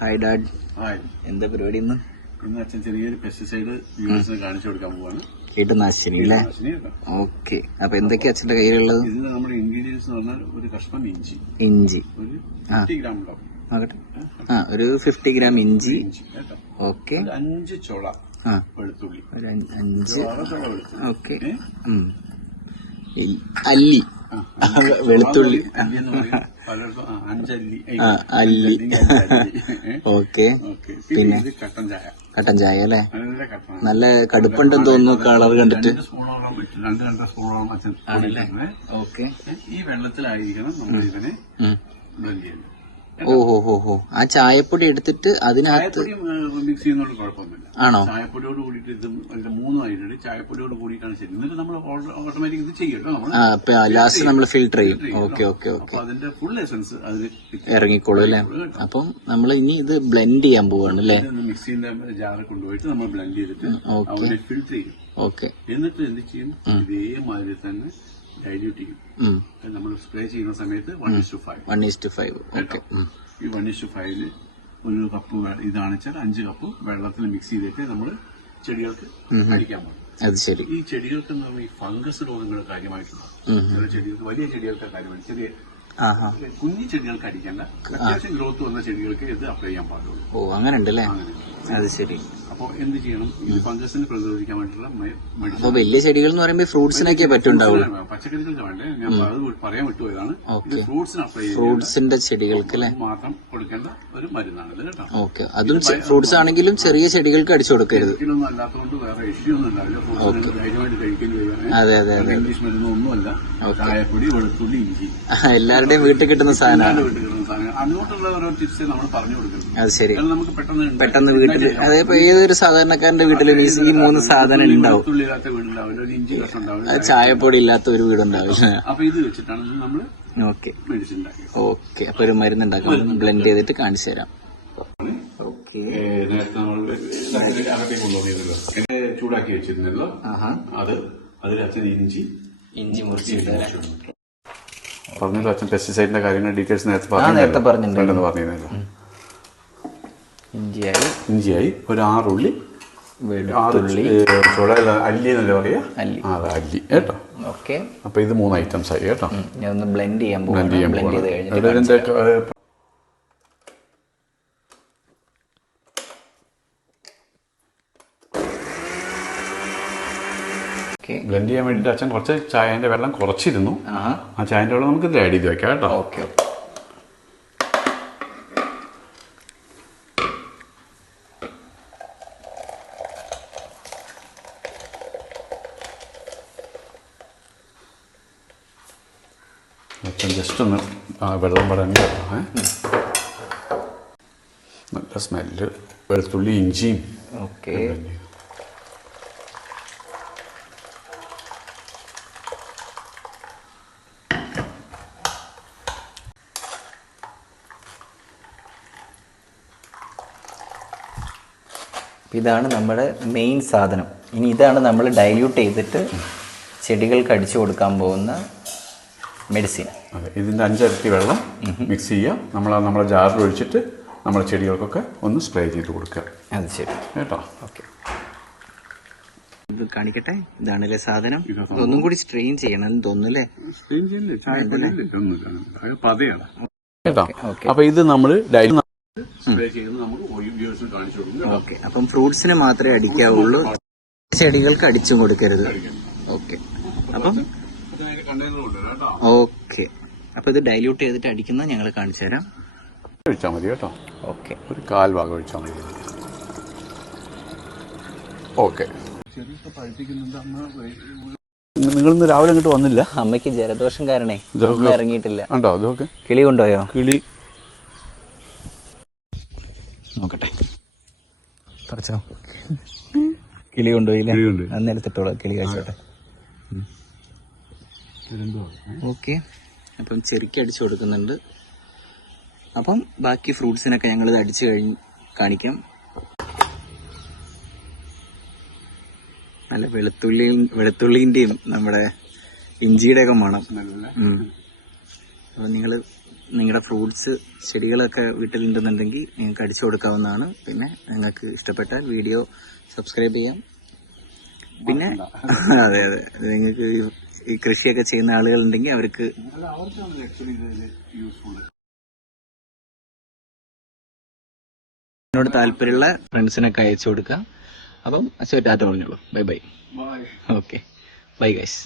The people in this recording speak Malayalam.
ഹായ് ഡാഡ് ഹായ് എന്താ പരിപാടി ഇന്ന്? ഇന്ന് അച്ഛൻ ചെറിയൊരു പെസ്റ്റിസൈഡ് വ്യൂവേഴ്സിന് കാണിച്ചു കൊടുക്കാൻ പോവാണ്. കീടനാശിനി അല്ലേ. ഓക്കെ അപ്പൊ എന്തൊക്കെയാ അച്ഛന്റെ കയ്യിലുള്ളത്? ഇതിന് നമ്മുടെ ഇൻഗ്രീഡിയൻസ് എന്ന് പറഞ്ഞാൽ ഒരു കഷ്ണം ഇഞ്ചി. ഇഞ്ചി. ഒരു ഫിഫ്റ്റി ഗ്രാം ഉണ്ടാവും നോക്കട്ടെ. ആ ഒരു ഫിഫ്റ്റി ഗ്രാം ഇഞ്ചി. ഓക്കെ അഞ്ച് ചുള. വെളുത്തുള്ളി. അഞ്ച് ഓക്കെ. അല്ലി. വെളുത്തുള്ളി. അല്ലി? ഓക്കെ. പിന്നെ? കട്ടൻ ചായ. അല്ലേ? നല്ല കടുപ്പുണ്ടെന്ന് തോന്നുന്നു കളർ കണ്ടിട്ട്. ഓക്കെ. ഈ വെള്ളത്തിലായിരിക്കണം നമ്മൾ ഇതിനെ ബ്ലെൻഡ് ചെയ്യുന്നത് ഓ ഹോ ഹോ ഹോ. ആ ചായപ്പൊടി എടുത്തിട്ട് അതിനകത്ത് മിക്സ് ചെയ്യുന്നോണ്ട് കുഴപ്പമൊന്നുമില്ല. ആണോ? ചായപ്പൊടിയോട് കൂടിയിട്ട് ഇത് അതിന്റെ മൂന്നും ചായപ്പൊടിയോട് കൂടിയിട്ടാണ് ശരി എന്നിട്ട് നമ്മൾ ഓട്ടോമാറ്റിക് ഇത് ചെയ്യും കേട്ടോ നമ്മൾ ആ ഇപ്പൊ ലാസ്റ്റ് നമ്മൾ ഫിൽട്ടർ ചെയ്യും. ഓക്കെ ഓക്കെ ഓക്കെ അതിന്റെ ഫുൾ എസൻസ് അതിൽ ഇറങ്ങിക്കോളൂ അല്ലേ? അപ്പം നമ്മൾ ഇനി ഇത് ബ്ലെൻഡ് ചെയ്യാൻ പോവാണ് അല്ലേ? മിക്സിന്റെ ജാറിൽ കൊണ്ടുപോയിട്ട് നമ്മൾ ബ്ലെൻഡ് ചെയ്തിട്ട് അവരെ ഫിൽറ്റർ ചെയ്യും. ഓക്കെ എന്നിട്ട് എന്ത് ചെയ്യും? ഇതേമാതിരി തന്നെ ഡൈല്യൂട്ട് ചെയ്യും. നമ്മൾ സ്പ്രേ ചെയ്യുന്ന സമയത്ത് one is to five one to five okay ഈ വൺ ഇസ് ടു ഫൈവിൽ ഒരു കപ്പ് ഇതാണ് വെച്ചാൽ അഞ്ച് കപ്പ് വെള്ളത്തിൽ മിക്സ് ചെയ്തിട്ട് നമ്മൾ ചെടികൾക്ക് അടിക്കാൻ പോകും. അത് ശരി. ഈ ചെടികൾക്ക് ഈ ഫംഗസ് രോഗങ്ങൾ കാര്യമായിട്ടുള്ള ചില ചെടികൾക്ക് വലിയ ചെടികൾക്ക് കാര്യമായിട്ട് ചെറിയ കുഞ്ഞു ചെടികൾക്ക് അടിക്കണ്ട. അത്യാവശ്യം ഗ്രോത്ത് വന്ന ചെടികൾക്ക് ഇത് അപ്ലൈ ചെയ്യാൻ പാടുള്ളൂ. ഓ അങ്ങനെ. ഉണ്ടല്ലേ അത് ശരി. അപ്പോൾ എന്ത് ചെയ്യണം? ഈ ഫംഗസിന് പ്രതിരോധിക്കാൻ വേണ്ടിയിട്ടുള്ള മെഡിസിൻ അപ്പൊ വലിയ ചെടികൾ എന്ന് പറയുമ്പോൾ ഫ്രൂട്ട്സിനൊക്കെ പറ്റുണ്ടാവുള്ളൂ. പച്ചക്കറികൾക്ക് വേണ്ടേ? ഞാൻ അത് പറയാൻ വിട്ടുപോയതാണ്. ഫ്രൂട്ട്സിന് അപ്ലൈ ഫ്രൂട്ട്സിന്റെ ചെടികൾക്ക് അല്ലേ? മാത്രം കൊടുക്കേണ്ട ഒരു മരുന്നാണ് കേട്ടോ. ഓക്കെ. അതും ഫ്രൂട്ട്സ് ആണെങ്കിലും ചെറിയ ചെടികൾക്ക് അടിച്ചു കൊടുക്കരുത്. ഒരിക്കലൊന്നും അല്ലാത്തതുകൊണ്ട് വേറെ ഇഷ്യൂ ഒന്നും ഉണ്ടാവില്ല ഫ്രൂട്ട്സിന് ധൈര്യമായിട്ട് കഴിക്കുകയും ചെയ്യാൻ അതെ അതെ അതെ. ഇംഗ്ലീഷ് മരുന്ന് ഒന്നുമല്ല. ചായപ്പൊടി വെളുത്തുള്ളി ഇഞ്ചി. എല്ലാവരുടെയും വീട്ടിൽ കിട്ടുന്ന സാധനമാണ്. വീട്ടിൽ കിട്ടുന്ന സാധനം. അങ്ങോട്ടുള്ള ഓരോ ടിപ്സ് നമ്മൾ പറഞ്ഞു കൊടുക്കുന്നത് അത് ശരി. കാരണം നമുക്ക് പെട്ടെന്ന് പെട്ടെന്ന് വീട്ടിൽ അതേപോലെ ഇപ്പൊ ഏതൊരു സാധാരണക്കാരന്റെ വീട്ടിലും ഈ ഈ മൂന്ന് സാധനം ഉണ്ടാവും. വെളുത്തുള്ളി ഇല്ലാത്ത വീടുണ്ടാവില്ല. ഒരു ഇഞ്ചി കഷ്ണം ഉണ്ടാവില്ല. അത് ചായപ്പൊടി ഇല്ലാത്ത ഒരു വീടുണ്ടാവില്ല. അപ്പൊ ഇത് വെച്ചിട്ടാണ് നമ്മൾ ഓക്കെ. മെഡിസിൻ ഉണ്ടാക്കിയത്. ഓക്കെ. അപ്പൊ ഒരു മരുന്ന് ഉണ്ടാക്കാം. ബ്ലെൻഡ് ചെയ്തിട്ട് കാണിച്ചു തരാം. ഓക്കെ. ഏ, നേരത്തെ നമ്മൾ അകത്തേക്ക് ചൂടാക്കി വെച്ചിരുന്നല്ലോ? ആഹാ. അത് അതിൽ അച്ഛൻ ഇഞ്ചി ഇഞ്ചി മുറിച്ചിട്ട് പറഞ്ഞല്ലോ അച്ഛൻ പെസ്റ്റിസൈഡിന്റെ കാര്യങ്ങൾ ഡീറ്റെയിൽസ് നേരത്തെ നേരത്തെ പറഞ്ഞിട്ടുണ്ടായിരുന്നു പറഞ്ഞിരുന്നല്ലോ. ഇഞ്ചിയായി. ഇഞ്ചിയായി. ഒരു ആറുള്ളി ആറ് വെളുത്തുള്ളി ചുള അല്ലി എന്നല്ലേ പറയാ അല്ലി. ആ അല്ലി. കേട്ടോ? ഓക്കെ. അപ്പൊ ഇത് മൂന്ന് ഐറ്റംസ് ആയി കേട്ടോ? ഞാൻ ഒന്ന് ബ്ലെൻഡ് ചെയ്യാൻ ബ്ലെൻഡ് ബ്ലെൻഡ് ചെയ്ത് കഴിഞ്ഞിട്ട് ഇവിടെ ഇതിന്റെ ഏ, ഓക്കെ ബ്ലെൻഡ് ചെയ്യാൻ വേണ്ടിയിട്ട് അച്ഛൻ കുറച്ച് ചായന്റെ വെള്ളം കുറച്ചിരുന്നു. ആ ചായന്റെ വെള്ളം നമുക്ക് ഇതിൽ ആഡ് ചെയ്ത് വെക്കാം കേട്ടോ. ഓക്കെ അച്ഛൻ ജസ്റ്റ് ഒന്ന് വെള്ളം ഏ. നല്ല സ്മെല്ല് വെളുത്തുള്ളി ഇഞ്ചിയും. ഓക്കെ ചെയ്തു. ഇതാണ് നമ്മുടെ മെയിൻ സാധനം. ഇനി ഇതാണ് നമ്മൾ ഡൈല്യൂട്ട് ചെയ്തിട്ട് ചെടികൾക്ക് അടിച്ചു കൊടുക്കാൻ പോകുന്ന മെഡിസിൻ അതെ ഇതിന്റെ അഞ്ചരട്ടി വെള്ളം മിക്സ് ചെയ്യുക. നമ്മൾ നമ്മളെ ജാറിൽ ഒഴിച്ചിട്ട് നമ്മളെ ചെടികൾക്കൊക്കെ ഒന്ന് സ്പ്രേ ചെയ്ത് കൊടുക്കുക. അത് ശരി. കേട്ടോ? ഓക്കെ ഇത് കാണിക്കട്ടെ? ഇതാണല്ലേ സാധനം. ഒന്നും കൂടി സ്ട്രെയിൻ ചെയ്യണം തോന്നുന്നല്ലേ? പതയാണ്. കേട്ടോ? ഓക്കെ. അപ്പൊ ഇത് നമ്മൾ സ്പ്രേ ചെയ്യുന്നത് നമുക്ക് വ്യൂവേഴ്സിന് കാണിച്ചു കൊടുക്കും ഓക്കെ അപ്പം ഫ്രൂട്ട്സിന് മാത്രമേ അടിക്കാവുള്ളൂ. ചെടികൾക്ക് അടിച്ചും കൊടുക്കരുത്. ഓക്കെ അപ്പം കണ്ടെയ്നർ ഉണ്ട് കേട്ടോ. ഓക്കെ അപ്പൊ ഇത് ഡൈല്യൂട്ട് ചെയ്തിട്ട് അടിക്കുന്നത് ഞങ്ങൾ കാണിച്ചു തരാം. ഒഴിച്ചാൽ മതി കേട്ടോ. ഓക്കെ ഒരു കാൽ ഭാഗം ഒഴിച്ചാൽ മതി. ഓക്കെ നിങ്ങൾ ഇന്ന് രാവിലെ അങ്ങോട്ട് വന്നില്ല? അമ്മയ്ക്ക് ജലദോഷം കാരണേ. ഇറങ്ങിയിട്ടില്ല. ഉണ്ടോ? അതൊക്കെ കിളി കൊണ്ടുപോയോ? കിളി പറിച്ചോ കിളി കൊണ്ടുപോയില്ലേ. അന്നേരത്തിട്ടോളാം കിളി കഴിച്ചോട്ടെ. ഓക്കെ. അപ്പം ചെറുക്കി അടിച്ചു കൊടുക്കുന്നുണ്ട്. അപ്പം ബാക്കി ഫ്രൂട്ട്സിനൊക്കെ ഞങ്ങൾ ഇത് അടിച്ചു കഴിഞ്ഞ് കാണിക്കാം. നല്ല വെളുത്തുള്ളിയും വെളുത്തുള്ളിന്റെയും നമ്മുടെ ഇഞ്ചിയുടെ ഒക്കെ മണം. നല്ല അപ്പോൾ നിങ്ങൾ നിങ്ങളുടെ ഫ്രൂട്ട്സ് ചെടികളൊക്കെ വീട്ടിലുണ്ടെന്നുണ്ടെങ്കിൽ നിങ്ങൾക്ക് അടിച്ചു കൊടുക്കാവുന്നതാണ്. പിന്നെ നിങ്ങൾക്ക് ഇഷ്ടപ്പെട്ടാൽ വീഡിയോ സബ്സ്ക്രൈബ് ചെയ്യാം. പിന്നെ അതെ അതെ. നിങ്ങൾക്ക് ഈ- കൃഷിയൊക്കെ ചെയ്യുന്ന ആളുകളുണ്ടെങ്കിൽ അവർക്ക് എന്നോട് താല്പര്യമുള്ള ഫ്രണ്ട്സിനൊക്കെ അയച്ചു കൊടുക്കാം. അപ്പം അച്ഛൻ ടാറ്റ പറഞ്ഞോളൂ. Bye bye. Bye okay bye guys